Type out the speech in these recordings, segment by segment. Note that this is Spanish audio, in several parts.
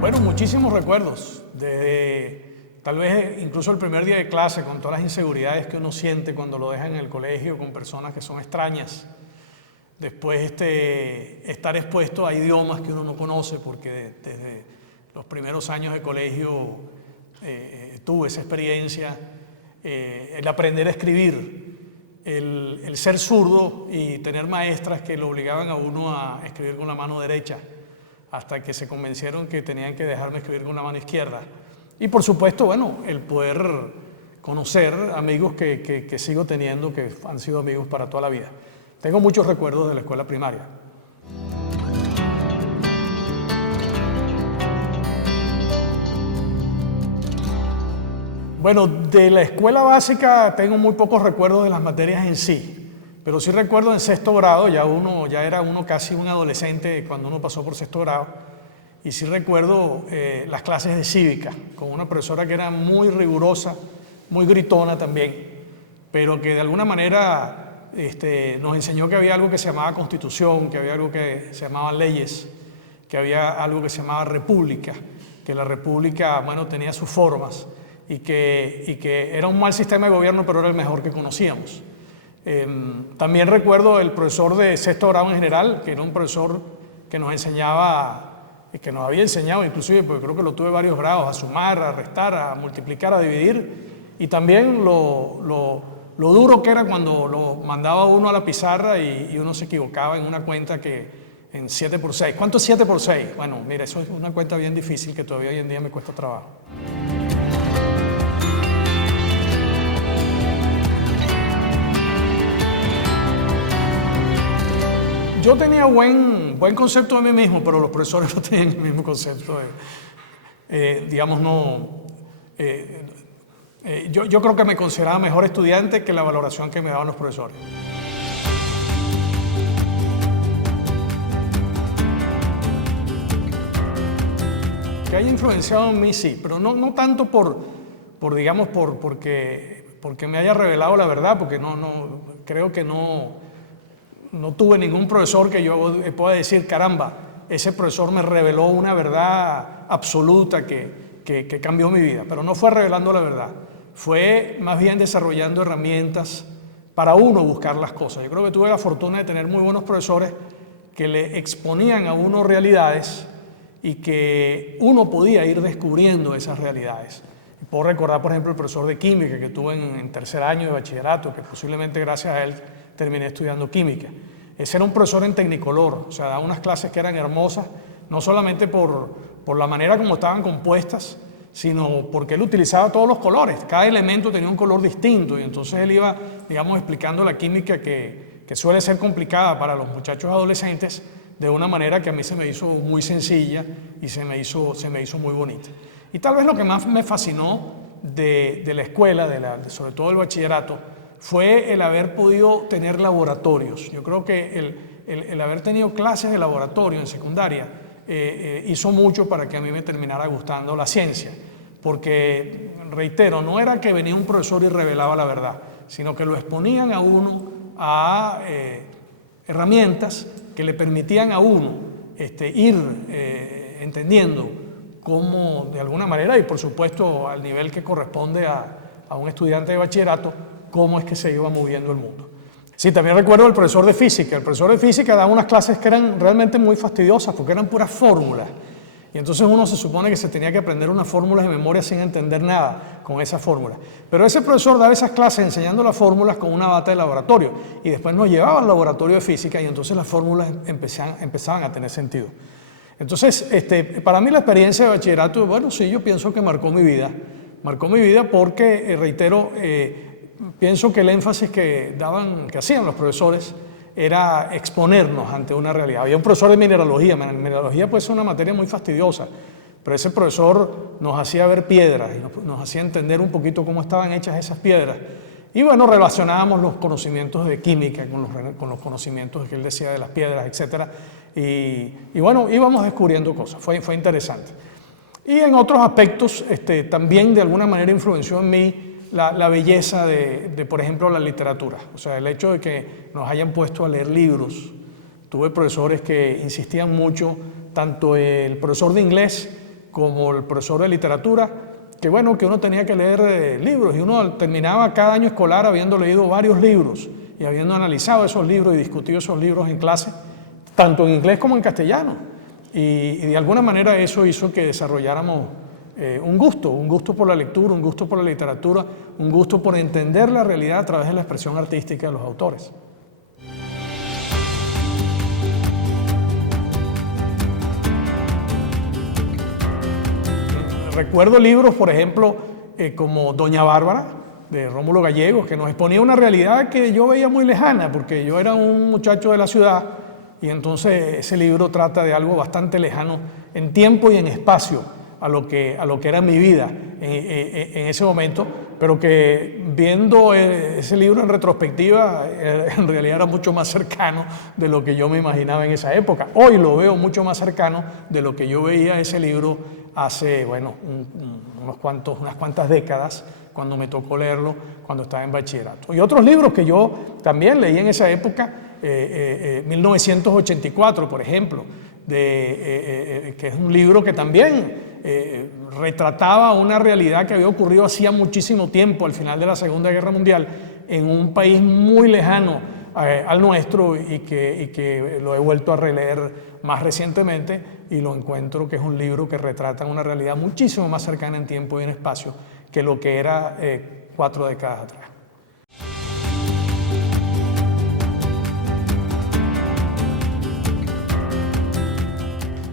Bueno, muchísimos recuerdos, desde tal vez incluso el primer día de clase, con todas las inseguridades que uno siente cuando lo dejan en el colegio con personas que son extrañas. Después estar expuesto a idiomas que uno no conoce, porque desde los primeros años de colegio tuve esa experiencia, el aprender a escribir, el ser zurdo y tener maestras que lo obligaban a uno a escribir con la mano derecha, hasta que se convencieron que tenían que dejarme escribir con la mano izquierda. Y por supuesto, bueno, el poder conocer amigos que sigo teniendo, que han sido amigos para toda la vida. Tengo muchos recuerdos de la escuela primaria. Bueno, de la escuela básica tengo muy pocos recuerdos de las materias en sí. Pero sí recuerdo en sexto grado, ya era uno casi un adolescente cuando uno pasó por sexto grado, y sí recuerdo las clases de cívica, con una profesora que era muy rigurosa, muy gritona también, pero que de alguna manera nos enseñó que había algo que se llamaba constitución, que había algo que se llamaba leyes, que había algo que se llamaba república, que la república, bueno, tenía sus formas, y que era un mal sistema de gobierno, pero era el mejor que conocíamos. También recuerdo el profesor de sexto grado en general, que era un profesor que nos enseñaba, que nos había enseñado inclusive, porque creo que lo tuve varios grados, a sumar, a restar, a multiplicar, a dividir, y también lo duro que era cuando lo mandaba uno a la pizarra y uno se equivocaba en una cuenta que en 7 por 6. ¿Cuánto es 7 por 6? Bueno, mira, eso es una cuenta bien difícil que todavía hoy en día me cuesta trabajo. Yo tenía buen concepto de mí mismo, pero los profesores no tenían el mismo concepto. Digamos, no. Yo creo que me consideraba mejor estudiante que la valoración que me daban los profesores. Que haya influenciado en mí, sí, pero no tanto porque me haya revelado la verdad, porque creo que no tuve ningún profesor que yo pueda decir, caramba, ese profesor me reveló una verdad absoluta que cambió mi vida. Pero no fue revelando la verdad, fue más bien desarrollando herramientas para uno buscar las cosas. Yo creo que tuve la fortuna de tener muy buenos profesores que le exponían a uno realidades y que uno podía ir descubriendo esas realidades. Puedo recordar, por ejemplo, el profesor de química que tuve en tercer año de bachillerato, que posiblemente gracias a él terminé estudiando química. Ese era un profesor en Tecnicolor, o sea, daba unas clases que eran hermosas, no solamente por la manera como estaban compuestas, sino porque él utilizaba todos los colores. Cada elemento tenía un color distinto y entonces él iba, digamos, explicando la química que suele ser complicada para los muchachos adolescentes de una manera que a mí se me hizo muy sencilla y se me hizo muy bonita. Y tal vez lo que más me fascinó de la escuela, sobre todo el bachillerato, fue el haber podido tener laboratorios. Yo creo que el haber tenido clases de laboratorio en secundaria hizo mucho para que a mí me terminara gustando la ciencia. Porque, reitero, no era que venía un profesor y revelaba la verdad, sino que lo exponían a uno a herramientas que le permitían a uno ir entendiendo cómo, de alguna manera, y por supuesto al nivel que corresponde a un estudiante de bachillerato, cómo es que se iba moviendo el mundo. Sí, también recuerdo el profesor de física. El profesor de física daba unas clases que eran realmente muy fastidiosas porque eran puras fórmulas. Y entonces uno se supone que se tenía que aprender unas fórmulas de memoria sin entender nada con esas fórmulas. Pero ese profesor daba esas clases enseñando las fórmulas con una bata de laboratorio. Y después nos llevaba al laboratorio de física y entonces las fórmulas empezaban a tener sentido. Entonces, para mí la experiencia de bachillerato, bueno, sí, yo pienso que marcó mi vida. Marcó mi vida porque, reitero, pienso que el énfasis que hacían los profesores era exponernos ante una realidad. Había un profesor de mineralogía. Mineralogía puede ser una materia muy fastidiosa, pero ese profesor nos hacía ver piedras y nos hacía entender un poquito cómo estaban hechas esas piedras. Y bueno, relacionábamos los conocimientos de química con los conocimientos que él decía de las piedras, etc. Y bueno, íbamos descubriendo cosas. Fue interesante. Y en otros aspectos también de alguna manera influenció en mí la belleza de, por ejemplo, la literatura. O sea, el hecho de que nos hayan puesto a leer libros. Tuve profesores que insistían mucho, tanto el profesor de inglés como el profesor de literatura, que bueno, que uno tenía que leer libros, y uno terminaba cada año escolar habiendo leído varios libros y habiendo analizado esos libros y discutido esos libros en clase, tanto en inglés como en castellano. Y de alguna manera eso hizo que desarrolláramos un gusto por la lectura, un gusto por la literatura, un gusto por entender la realidad a través de la expresión artística de los autores. Recuerdo libros, por ejemplo, como Doña Bárbara, de Rómulo Gallegos, que nos exponía una realidad que yo veía muy lejana, porque yo era un muchacho de la ciudad, y entonces ese libro trata de algo bastante lejano en tiempo y en espacio a lo que era mi vida en ese momento, pero que viendo ese libro en retrospectiva, en realidad era mucho más cercano de lo que yo me imaginaba en esa época. Hoy lo veo mucho más cercano de lo que yo veía ese libro hace, bueno, unas cuantas décadas, cuando me tocó leerlo, cuando estaba en bachillerato. Y otros libros que yo también leí en esa época, 1984, por ejemplo, que es un libro que también retrataba una realidad que había ocurrido hacía muchísimo tiempo, al final de la Segunda Guerra Mundial, en un país muy lejano al nuestro, y que lo he vuelto a releer más recientemente, y lo encuentro que es un libro que retrata una realidad muchísimo más cercana en tiempo y en espacio que lo que era 4 décadas atrás.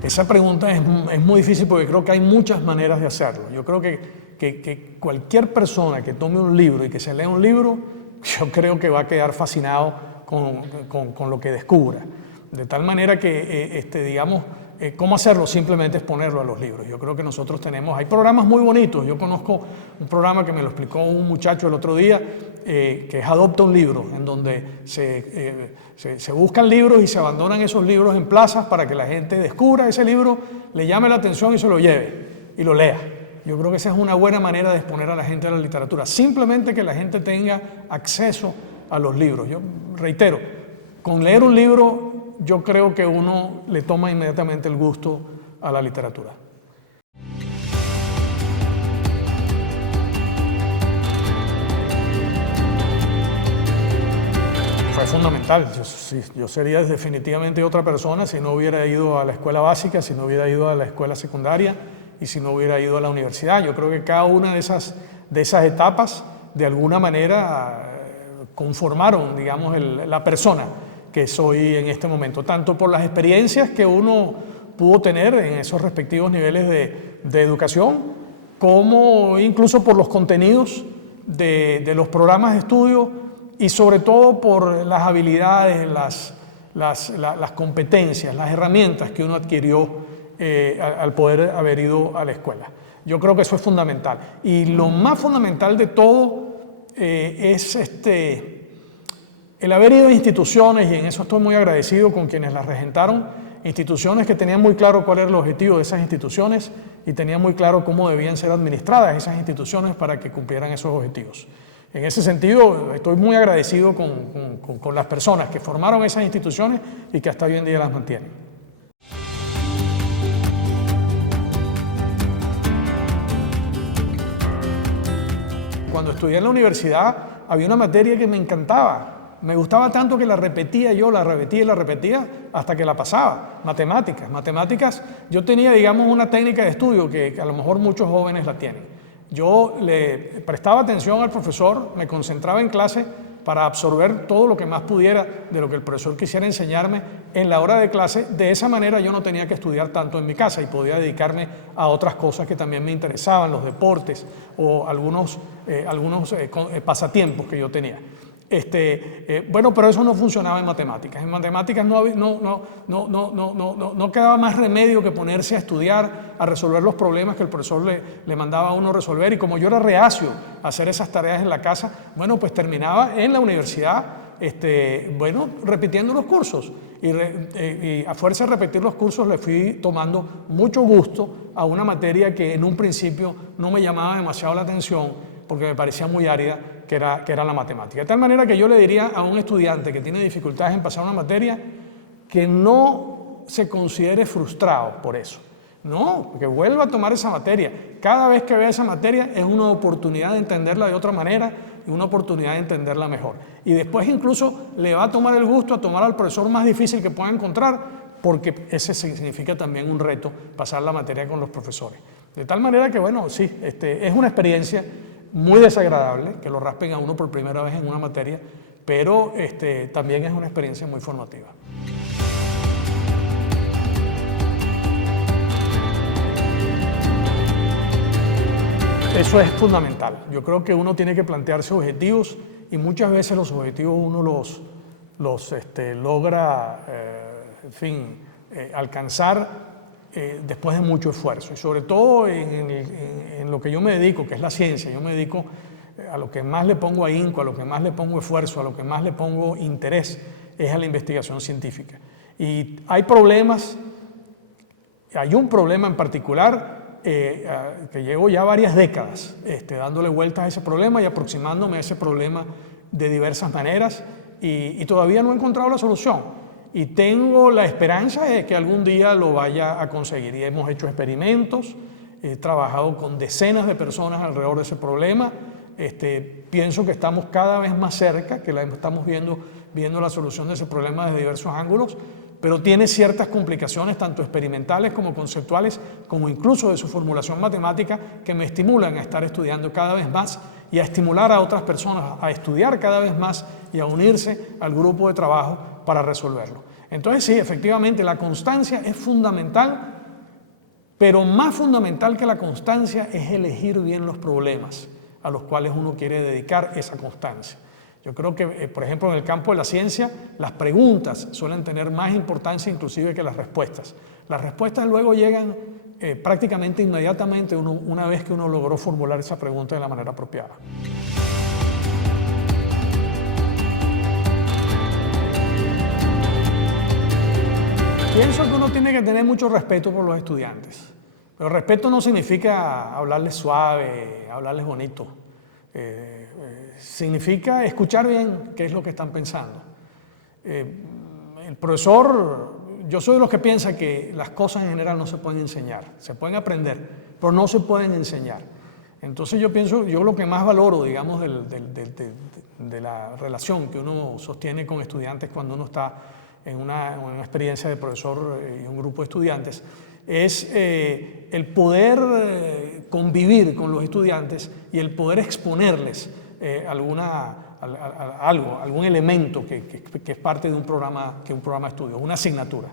Esa pregunta es muy difícil, porque creo que hay muchas maneras de hacerlo. Yo creo que cualquier persona que tome un libro y que se lea un libro, yo creo que va a quedar fascinado con lo que descubra. De tal manera que, digamos, ¿cómo hacerlo? Simplemente es ponerlo a los libros. Yo creo que nosotros hay programas muy bonitos. Yo conozco un programa que me lo explicó un muchacho el otro día, que es Adopta un Libro, en donde se buscan libros y se abandonan esos libros en plazas para que la gente descubra ese libro, le llame la atención y se lo lleve y lo lea. Yo creo que esa es una buena manera de exponer a la gente a la literatura. Simplemente que la gente tenga acceso a los libros. Yo reitero, con leer un libro, yo creo que uno le toma inmediatamente el gusto a la literatura. Fue fundamental. Yo sería definitivamente otra persona si no hubiera ido a la escuela básica, si no hubiera ido a la escuela secundaria y si no hubiera ido a la universidad. Yo creo que cada una de esas etapas, de alguna manera, conformaron, digamos, la persona que soy en este momento, tanto por las experiencias que uno pudo tener en esos respectivos niveles de educación, como incluso por los contenidos de los programas de estudio, y sobre todo por las habilidades, las competencias, las herramientas que uno adquirió al poder haber ido a la escuela. Yo creo que eso es fundamental. Y lo más fundamental de todo es el haber ido a instituciones, y en eso estoy muy agradecido con quienes las regentaron, instituciones que tenían muy claro cuál era el objetivo de esas instituciones y tenían muy claro cómo debían ser administradas esas instituciones para que cumplieran esos objetivos. En ese sentido, estoy muy agradecido con las personas que formaron esas instituciones y que hasta hoy en día las mantienen. Cuando estudié en la universidad, había una materia que me encantaba. Me gustaba tanto que la repetía hasta que la pasaba. Matemáticas, yo tenía, digamos, una técnica de estudio que a lo mejor muchos jóvenes la tienen. Yo le prestaba atención al profesor, me concentraba en clase para absorber todo lo que más pudiera de lo que el profesor quisiera enseñarme en la hora de clase. De esa manera yo no tenía que estudiar tanto en mi casa y podía dedicarme a otras cosas que también me interesaban, los deportes o algunos pasatiempos que yo tenía. Bueno, pero eso no funcionaba en matemáticas. En matemáticas no quedaba más remedio que ponerse a estudiar, a resolver los problemas que el profesor le mandaba a uno resolver. Y como yo era reacio a hacer esas tareas en la casa, bueno, pues terminaba en la universidad bueno, repitiendo los cursos. Y a fuerza de repetir los cursos le fui tomando mucho gusto a una materia que en un principio no me llamaba demasiado la atención porque me parecía muy árida, que era la matemática. De tal manera que yo le diría a un estudiante que tiene dificultades en pasar una materia que no se considere frustrado por eso. No, que vuelva a tomar esa materia. Cada vez que vea esa materia es una oportunidad de entenderla de otra manera y una oportunidad de entenderla mejor. Y después incluso le va a tomar el gusto a tomar al profesor más difícil que pueda encontrar, porque ese significa también un reto, pasar la materia con los profesores. De tal manera que, bueno, sí, es una experiencia muy desagradable que lo raspen a uno por primera vez en una materia, pero también es una experiencia muy formativa. Eso es fundamental. Yo creo que uno tiene que plantearse objetivos y muchas veces los objetivos uno los logra, alcanzar después de mucho esfuerzo. Y sobre todo en lo que yo me dedico, que es la ciencia. Yo me dedico a lo que más le pongo ahínco, a lo que más le pongo esfuerzo, a lo que más le pongo interés, es a la investigación científica. Y hay problemas, hay un problema en particular que llevo ya varias décadas dándole vueltas a ese problema y aproximándome a ese problema de diversas maneras y todavía no he encontrado la solución. Y tengo la esperanza de que algún día lo vaya a conseguir. Y hemos hecho experimentos, he trabajado con decenas de personas alrededor de ese problema. Pienso que estamos cada vez más cerca, que estamos viendo la solución de ese problema desde diversos ángulos, pero tiene ciertas complicaciones, tanto experimentales como conceptuales, como incluso de su formulación matemática, que me estimulan a estar estudiando cada vez más y a estimular a otras personas a estudiar cada vez más y a unirse al grupo de trabajo para resolverlo. Entonces sí, efectivamente, la constancia es fundamental, pero más fundamental que la constancia es elegir bien los problemas a los cuales uno quiere dedicar esa constancia. Yo creo que, por ejemplo, en el campo de la ciencia, las preguntas suelen tener más importancia inclusive que las respuestas. Las respuestas luego llegan prácticamente inmediatamente una vez que uno logró formular esa pregunta de la manera apropiada. Pienso que uno tiene que tener mucho respeto por los estudiantes. Pero respeto no significa hablarles suave, hablarles bonito. Significa escuchar bien qué es lo que están pensando. El profesor, yo soy de los que piensa que las cosas en general no se pueden enseñar, se pueden aprender, pero no se pueden enseñar. Entonces yo lo que más valoro, digamos, de la relación que uno sostiene con estudiantes cuando uno está en una experiencia de profesor y un grupo de estudiantes, es el poder convivir con los estudiantes y el poder exponerles algún elemento que es parte de un programa de estudio, una asignatura.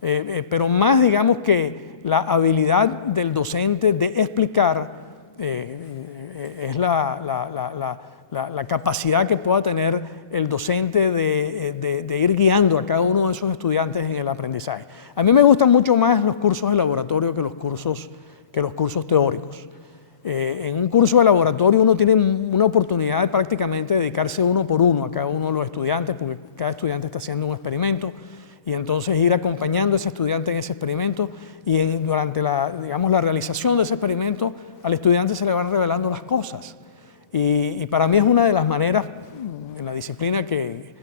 Pero más, digamos, que la habilidad del docente de explicar es la capacidad que pueda tener el docente de ir guiando a cada uno de esos estudiantes en el aprendizaje. A mí me gustan mucho más los cursos de laboratorio que los cursos teóricos. En un curso de laboratorio uno tiene una oportunidad de prácticamente dedicarse uno por uno a cada uno de los estudiantes, porque cada estudiante está haciendo un experimento, y entonces ir acompañando a ese estudiante en ese experimento y durante la realización de ese experimento al estudiante se le van revelando las cosas. Y para mí es una de las maneras, en la disciplina que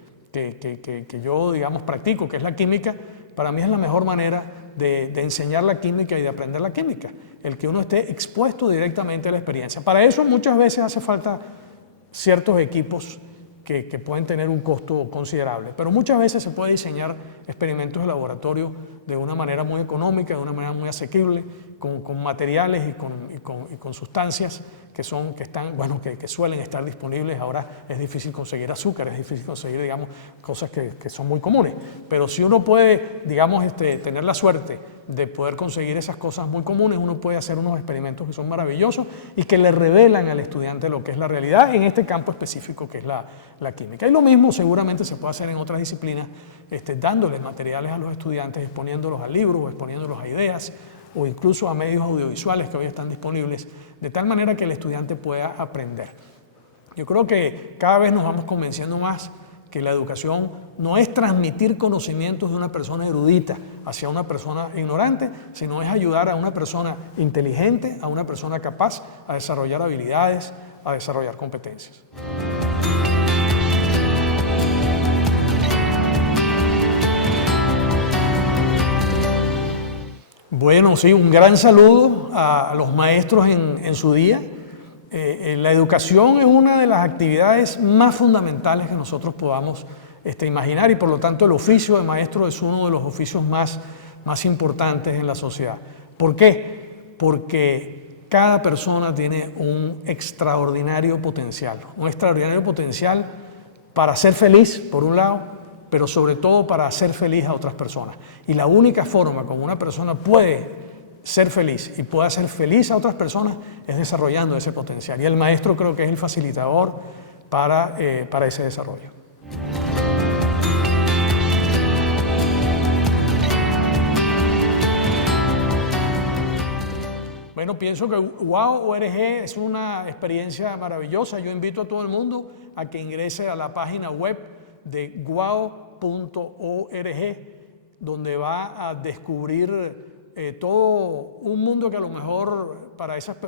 yo, digamos, practico, que es la química, para mí es la mejor manera de enseñar la química y de aprender la química, el que uno esté expuesto directamente a la experiencia. Para eso muchas veces hace falta ciertos equipos que pueden tener un costo considerable, pero muchas veces se puede diseñar experimentos de laboratorio de una manera muy económica, de una manera muy asequible, con materiales y con sustancias que suelen estar disponibles. Ahora es difícil conseguir azúcar, es difícil conseguir, digamos, cosas que son muy comunes, pero si uno puede, digamos, tener la suerte de poder conseguir esas cosas muy comunes, uno puede hacer unos experimentos que son maravillosos y que le revelan al estudiante lo que es la realidad en este campo específico que es la química. Y lo mismo seguramente se puede hacer en otras disciplinas, dándoles materiales a los estudiantes, exponiéndolos a libros, exponiéndolos a ideas o incluso a medios audiovisuales que hoy están disponibles, de tal manera que el estudiante pueda aprender. Yo creo que cada vez nos vamos convenciendo más que la educación no es transmitir conocimientos de una persona erudita hacia una persona ignorante, sino es ayudar a una persona inteligente, a una persona capaz a desarrollar habilidades, a desarrollar competencias. Bueno, sí, un gran saludo a los maestros en su día. La educación es una de las actividades más fundamentales que nosotros podamos imaginar, y por lo tanto el oficio de maestro es uno de los oficios más importantes en la sociedad. ¿Por qué? Porque cada persona tiene un extraordinario potencial para ser feliz, por un lado, pero sobre todo para hacer feliz a otras personas. Y la única forma como una persona puede ser feliz y puede hacer feliz a otras personas es desarrollando ese potencial. Y el maestro creo que es el facilitador para ese desarrollo. Bueno, pienso que WOW.org es una experiencia maravillosa. Yo invito a todo el mundo a que ingrese a la página web de WOW.org, donde va a descubrir todo un mundo que a lo mejor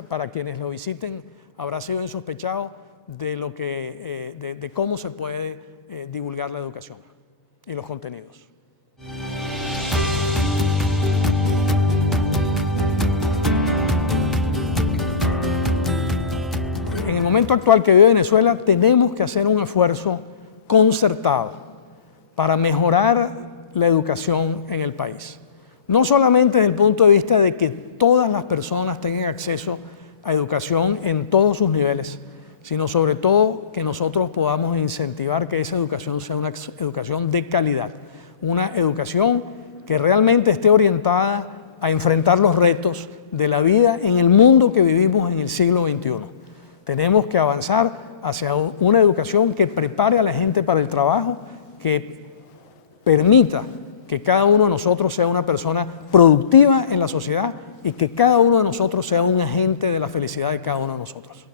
para quienes lo visiten habrá sido insospechado de cómo se puede divulgar la educación y los contenidos. En el momento actual que vive Venezuela, tenemos que hacer un esfuerzo concertado para mejorar la educación en el país. No solamente desde el punto de vista de que todas las personas tengan acceso a educación en todos sus niveles, sino sobre todo que nosotros podamos incentivar que esa educación sea una educación de calidad, una educación que realmente esté orientada a enfrentar los retos de la vida en el mundo que vivimos en el siglo XXI. Tenemos que avanzar hacia una educación que prepare a la gente para el trabajo, que permita que cada uno de nosotros sea una persona productiva en la sociedad y que cada uno de nosotros sea un agente de la felicidad de cada uno de nosotros.